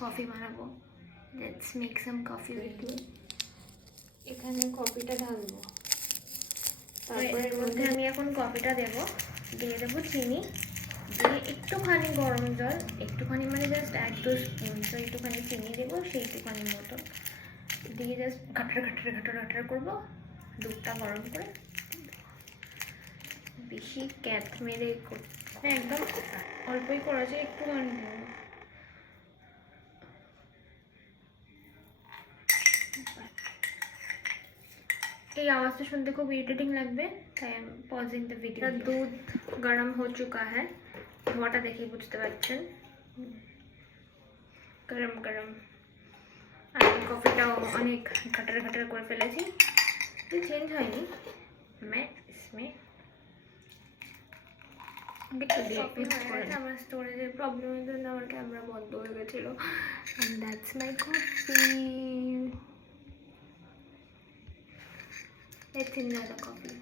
Coffee বানাবো। Let's make some coffee with me. এখানে কফিটা ঢালবো, তারপরে এর মধ্যে আমি এখন কফিটা দেব, দিয়ে দেবো চিনি, দিয়ে একটুখানি গরম জল, একটুখানি মানে জাস্ট 1-2 স্পুন, তো একটুখানি চিনি দেবো সেইটুখানি মতো দিয়ে জাস্ট ঘাটার করবো দুধটা গরম করে। বেশি ক্যাথ মেরে একদম অল্পই করেছে, একটুখানি দেবো। ये आवाज़ तो सुनते को इरिटेटिंग लगবে, তাই আমি পজিং দ্য ভিডিও। দুধ গরম हो चुका है, ধোঁয়াটা দেখে বুঝতে পারছেন গরম গরম। আর কফিটাও অনেক ঘাটার করে ফেলেছি, চেঞ্জ হয়নি। मैं इसमें একটু দিয়ে মিক্স করে আমার স্টোরেজের প্রবলেমের জন্য আমার ক্যামেরা বন্ধ হয়ে গেছিলো। and that's my coffee. Let's enjoy the coffee.